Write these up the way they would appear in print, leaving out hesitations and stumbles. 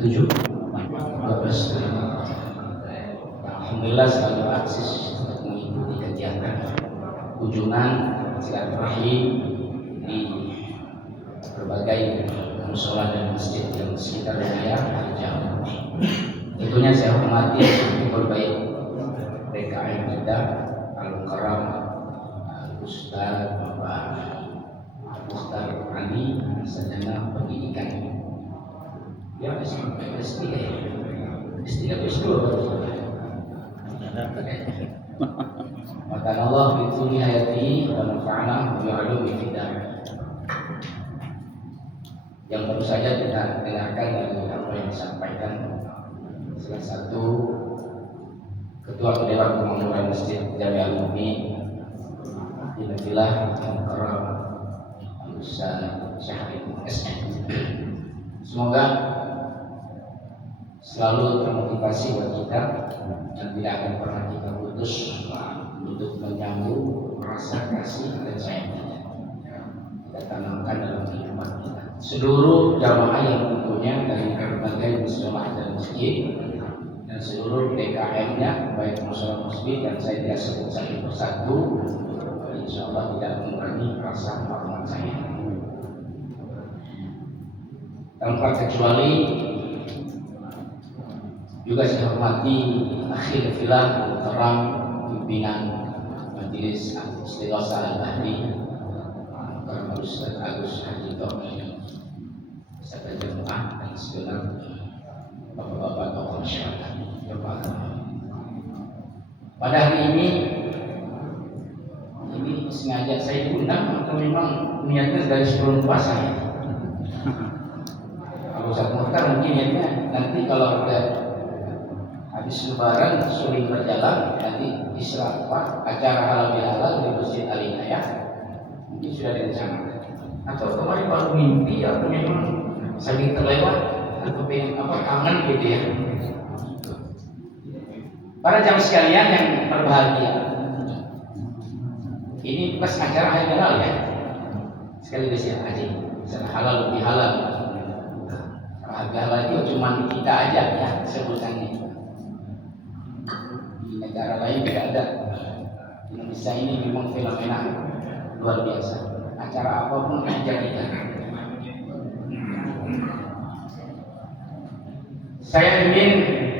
7 12. Alhamdulillah selalu akses untuk mengikuti kegiatan kunjungan silaturahim di berbagai musola dan masjid yang sekitar wilayah Jambi. Tentunya saya hormati berbaik PKM kita Al-Mukarram Ustaz Bapak Mukhtar Ali Sarjana Pendidikan. Ya, S3 S2 Maka Allah itu hayati wa nafa'ana bi ulumi fiddar. Yang baru saja kita dengarkan dari apa yang disampaikan salah satu Ketua Dewan Pemakmuran Masjid Jami'ah Al-Mu'min Alhamdulillah Mukarram Ustaz Syahrin SN. Semoga selalu termotivasi buat kita dan tidak akan pernah kita putus untuk menyambung rasa kasih dan sayang kita tanamkan dalam kehidupan kita. Seluruh jamaah yang tentunya dari berbagai musola dan masjid dan seluruh DKM-nya baik musola masjid dan saya tidak sebut satu persatu, insya Allah tidak mengurangi rasa hormat saya. Tanpa kecuali juga saya hormati akhir filah Mukarram pimpinan Majelis Istighatsah Al-Bahri Mukarram Ustaz Agus Hajito beserta jemaah dan segenap bapak-bapak tokoh masyarakat. Pada hari ini sengaja saya diundang atau memang niatnya dari sebelum puasa ya? Kalau Ustaz Mukhtar mungkin niatnya nanti kalau udah habis lebaran suling berjalan nanti isra acara halal bihalal di Masjid Al-Inayah mungkin sudah direncanakan atau kemarin baru mimpi atau memang saking terlewat atau pengen kangen gitu ya. Para jamaah sekalian yang berbahagia, ini pas acara halal bihalal ya sekaligus ya Haji halal lebih halal. Halal itu cuma kita aja ya sebutannya. Negara lain tidak ada. Indonesia ini memang fenomena luar biasa. Acara apapun dijadikan. Saya ingin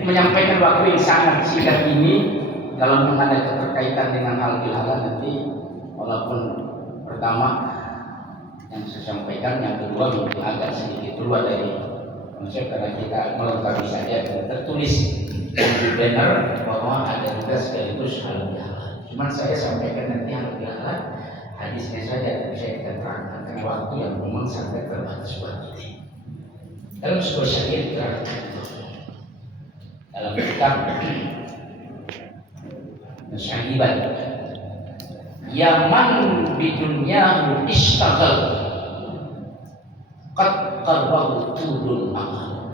menyampaikan waktu yang sangat singkat ini dalam ada keterkaitan dengan hal halal nanti. Walaupun pertama yang saya sampaikan, yang kedua mungkin agak sedikit keluar dari konsep karena kita melengkapi saja tertulis di banner bahwa ada juga sekaligus halal bihalal. Cuman saya sampaikan nanti halal bihalal hadisnya saja saya terangkan karena waktu yang memang sangat terbatas buat kita. Dalam sebuah syair terangkan dalam kitab Nasyahiban Yaman bidunyahu ishtaghal qad qarrahu tudul amal.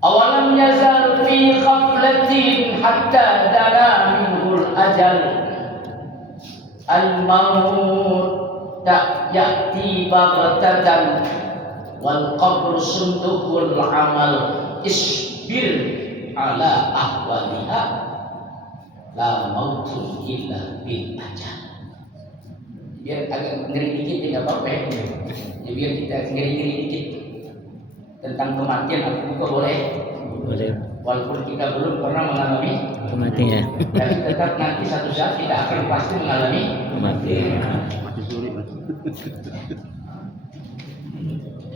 Awalam yazal fi ghaflatin hatta dana minhul ajal. Al-maut tak ya'ti baghtatan wal qabru sundukul amal. Isbir ala ahwaliha la mautun illa bil ajal. Biar agak ngeri dikit tidak apa-apa ya. Biar kita ngeri-ngeri dikit tentang kematian aku juga boleh. Walaupun kita belum pernah mengalami kematian, tapi tetap nanti satu saat kita akan pasti mengalami kematian.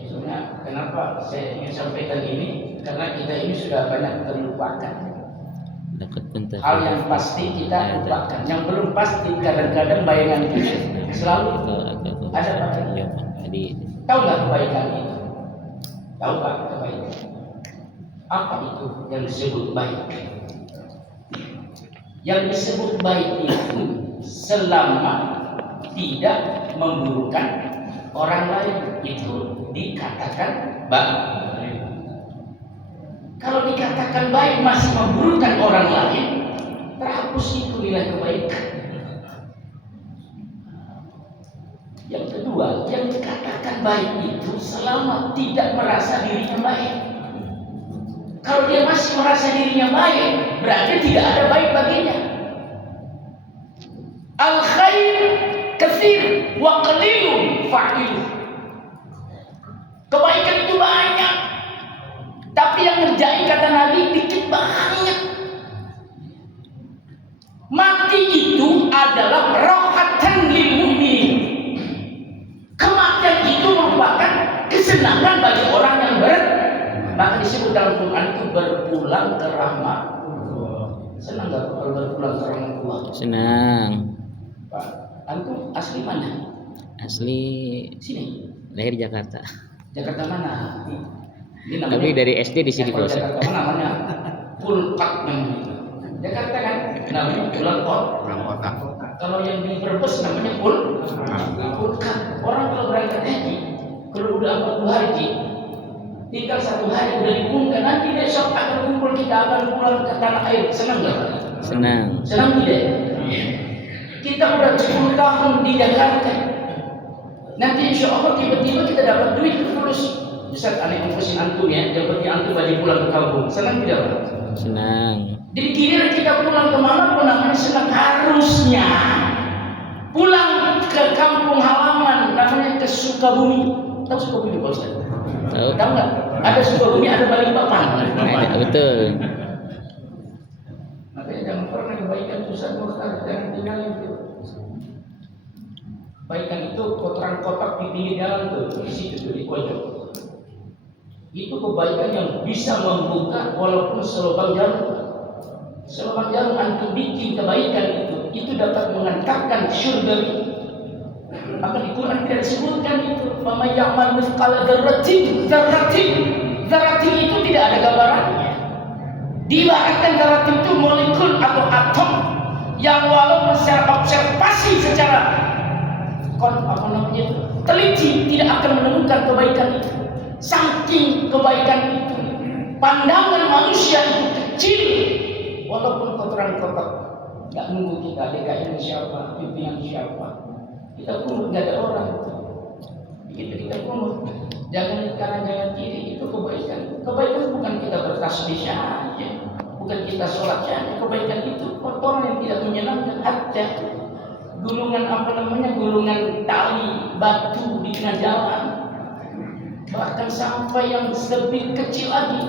Soalnya kenapa saya ingin sampaikan ini? Karena kita ini sudah banyak terlupakan. Hal yang pasti kita lupakan. Yang belum pasti kadang-kadang bayangan kita selalu ada bagian. Tahu nggak kebaikan itu? Tahu nggak kebaikan? Apa itu yang disebut baik? Yang disebut baik itu selama tidak memburukkan orang lain itu dikatakan baik. Kalau dikatakan baik masih memburukkan orang lain, terhapus itu nilai kebaikan. Yang kedua, yang dikatakan baik itu selama tidak merasa dirinya baik. Kalau dia masih merasa dirinya baik, berarti tidak ada baik baginya. Al khair katsir wa qalilun fa'il. Kebaikan itu banyak, tapi yang ngerjain kata Nabi dikit banget. Mati itu adalah rahatan lil mu'min. Kematian itu merupakan kesenangan bagi orang yang maka disebut dalam Quran itu berpulang ke rahmat. Senang gak kalau berpulang ke rahmat Allah? Senang. Pak, antum asli mana? Asli Sini. lahir Jakarta. Jakarta mana? Ini Tapi dari SD di sini kalau Pak Ustaz. Jakarta mana namanya? Pulkat namanya. Jakarta kan namanya pulang kota. Kalau yang di Brebes namanya pulkat. Orang kalau berangkat haji, kalau udah 40 hari, tinggal 1 hari udah diumumkan, nanti besok akan kumpul, kita akan pulang ke tanah air. Senang nggak? Senang tidak? Kita udah 10 tahun di Jakarta. Nanti insya Allah tiba-tiba kita dapat duit terus. Ustaz, aneh ongkosin antum ya, yang penting antum balik pulang ke kampung. Senang tidak, Pak? Senang. Jadi giliran kita pulang kemana pun namanya senang. Harusnya pulang ke kampung halaman, namanya ke Sukabumi. Tahu Sukabumi Pak Ustaz? Tahu nggak? Ada Sukabumi, ada Balikpapan. Betul. Makanya jangan pernah kebaikan Ustaz Mukhtar, jangan tinggalin itu. Kebaikan itu kotoran kotak di pinggir jalan tuh, di situ tuh di pojok. Itu kebaikan yang bisa membuka walaupun selubang jarum. Selubang jarum antum bikin kebaikan itu dapat mengantarkan surga. Maka di Quran tidak disebutkan itu. Mama ya'mal mithqala dzarratin, dzarratin itu tidak ada gambarannya. Diibaratkan dzarratin itu molekul atau atom yang walaupun secara observasi, secara teliti tidak akan menemukan kebaikan itu. Saking kebaikan itu, pandangan manusia itu kecil, walaupun kotoran kotor. Nggak nunggu kita DKI siapa, pimpinan siapa. Kita pun nggak ada orang. Begitu kita pun jangan di kanan jangan kiri, itu kebaikan. Kebaikan bukan kita bertasbih saja, bukan kita sholat saja. Kebaikan itu kotoran yang tidak menyenangkan hati. Gulungan gulungan tali batu di tengah jalan. Bahkan sampai yang lebih kecil lagi,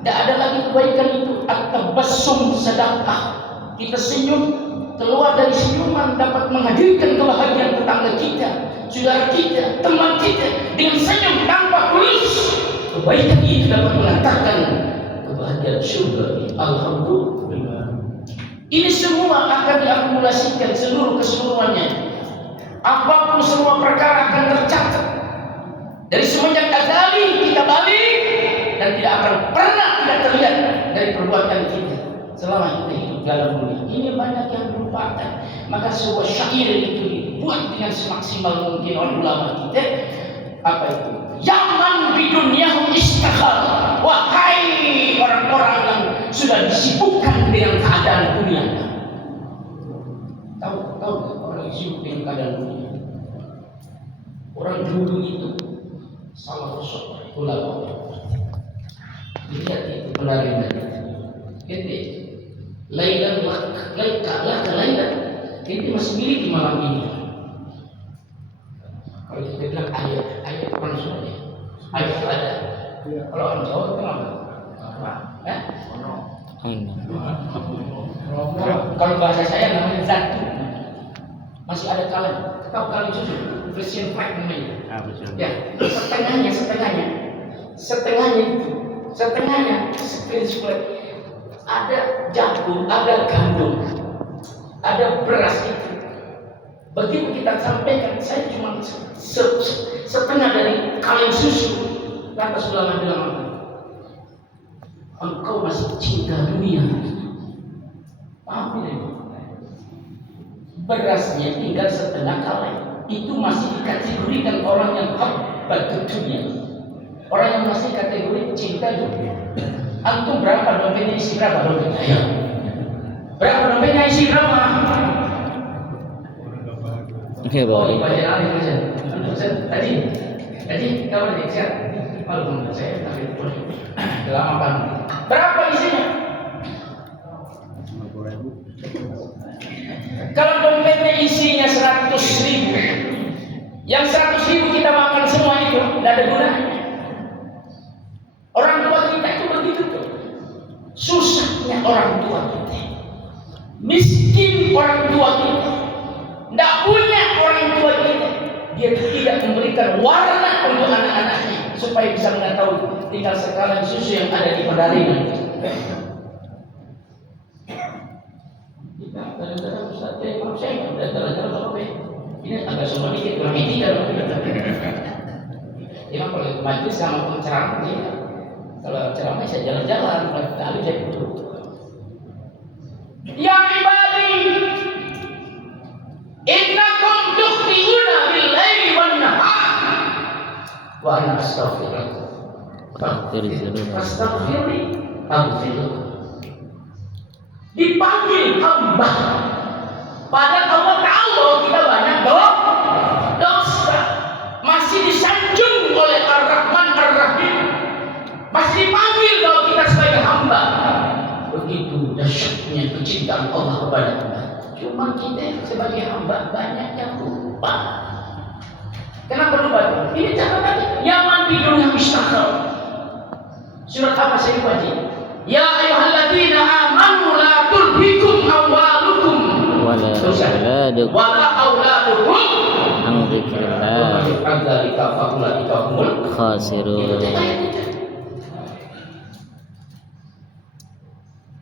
tidak ada lagi kebaikan itu. At-tabassum sedekah. Kita senyum, keluar dari senyuman dapat menghadirkan kebahagiaan tetangga kita, saudara kita, teman kita dengan senyum tanpa tulus. Kebaikan itu dapat mengantarkan kebahagiaan surga. Alhamdulillah. Ini semua akan diakumulasikan keseluruhannya. Apapun semua perkara akan tercatat. Dari semenjak azali kita balik dan tidak akan pernah tidak terlihat dari perbuatan kita selama kita hidup dalam dunia. Ini banyak yang melupakan. Maka sebuah syair itu dibuat dengan semaksimal mungkin oleh ulama kita. Apa itu? Yaman bidunyahu istaghal. Wahai orang-orang yang sudah disibukkan dengan keadaan dunia. Tahu orang yang sibuk dengan keadaan dunia. Orang dulu itu salah sosok ulama. Lihat itu pelarian ini. Lailan lailan. Ini masih milik di malam ini. Kalau kita bilang ayat Quran sudah ya. Ayat ada. Kalau orang Jawa itu apa? Kalau bahasa saya namanya zatu. Masih ada kalian. Tahu kalian susu? Persian fried namanya. Ya, setengahnya split. Ada jagung, ada gandum, ada beras itu. Begitu kita sampaikan, saya cuma setengah dari kalian susu. Lantas ulama bilang apa? Engkau masih cinta dunia. Paham tidak? Berasnya tinggal setengah kalian. Itu masih dikategorikan orang yang habbat dunia. Orang yang masih kategori cinta dunia. Antum berapa dompetnya isi berapa dompetnya? Ayo. Berapa dompetnya isi berapa? Oke, Bapak. Oh, baca alih tadi. Jadi kalau dicek, malu menurut saya tapi boleh. Lama banget. Berapa isinya? Kalau dompetnya isinya 100.000, yang 100.000 kita makan semua itu tidak ada gunanya. Orang tua kita itu begitu tuh. Susahnya orang tua kita, miskin orang tua kita, tidak punya orang tua kita. Dia tidak memberikan warna untuk anak-anaknya supaya bisa mengetahui tinggal sekalan susu yang ada di pendaringan. Kita kadang-kadang Ustaz, maaf saya udah jalan-jalan apa ya? Ini agak semua dikit, kurang tidak. Memang kalau majlis sama penceramah ya. Kalau ceramah saya jalan-jalan, kalau kali saya duduk. Ya ibadi, innakum tukhti'una bil-laili wan-nahar wa ana astaghfirullakum. Astaghfirli, aghfirullah. Dipanggil hamba. Padahal Allah tahu bahwa kita banyak dosa. Masih disanjung oleh Ar-Rahman Ar-Rahim. Masih dipanggil bahwa kita sebagai hamba. Begitu dahsyatnya kecintaan Allah kepada kita. Cuma kita sebagai hamba banyak yang lupa. Kenapa lupa? Ini catatannya. Yaman bidunnya mistakal. Surat apa saya baca? Ya ayyuhalladzina amanu la tulhikum amwalukum wala auladukum an dzikrillah adzalika faulaika humul khasirun.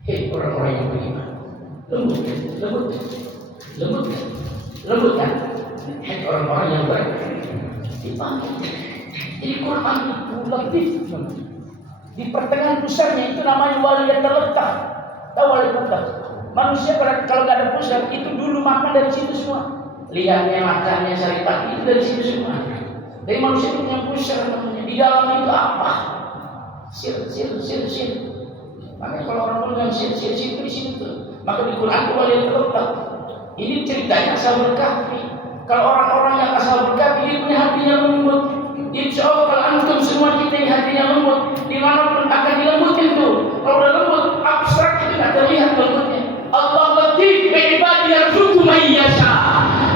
Hei orang-orang yang beriman, lembut kan? Hei orang-orang yang beriman, dipanggil. Jadi Quran itu lebih di pertengahan pusarnya itu namanya wali yang terletak. Tahu wali terletak? Manusia kalau nggak ada pusar itu dulu makan dari situ semua. Lihatnya, makannya, saripati itu dari situ semua. Dari manusia itu punya pusar namanya. Di dalam itu apa? Sir. Makanya kalau orang bilang sir di situ. Maka di Quran itu wali yang terletak. Ini ceritanya Ashabul Kahfi. Kalau orang-orang yang Ashabul Kahfi dia punya hatinya lembut. Insya Allah kalau antum semua kita yang hatinya lembut, dimanapun akan dilembutkan tuh. Kalau udah lembut, abstrak itu tidak terlihat lembutnya. Allah latif bi'ibadi yarzuqu man yasha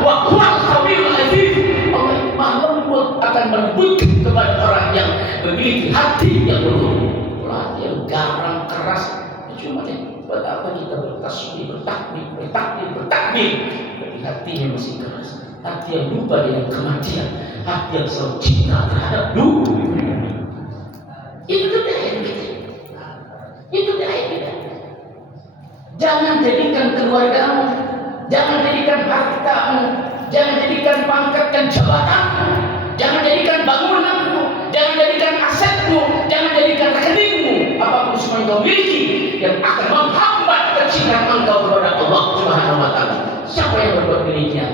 wa huwal qawiyul aziz. Allah Maha lembut akan melembutkan kepada orang yang memiliki hati yang lembut. Hati yang garang keras. Cuma buat apa kita bertasbih, bertakbir, tapi hatinya masih keras. Hati yang lupa dengan kematian, hati yang selalu cinta terhadap dunia. Itu daya kita. Jangan jadikan keluargamu, jangan jadikan hartamu, jangan jadikan pangkat dan jabatanmu, jangan jadikan bangunanmu, jangan jadikan asetmu, jangan jadikan rekeningmu, apapun semua yang kau miliki yang akan menghambat kecintaan engkau kepada Allah Subhanahu wa taala. Siapa yang berbuat demikian?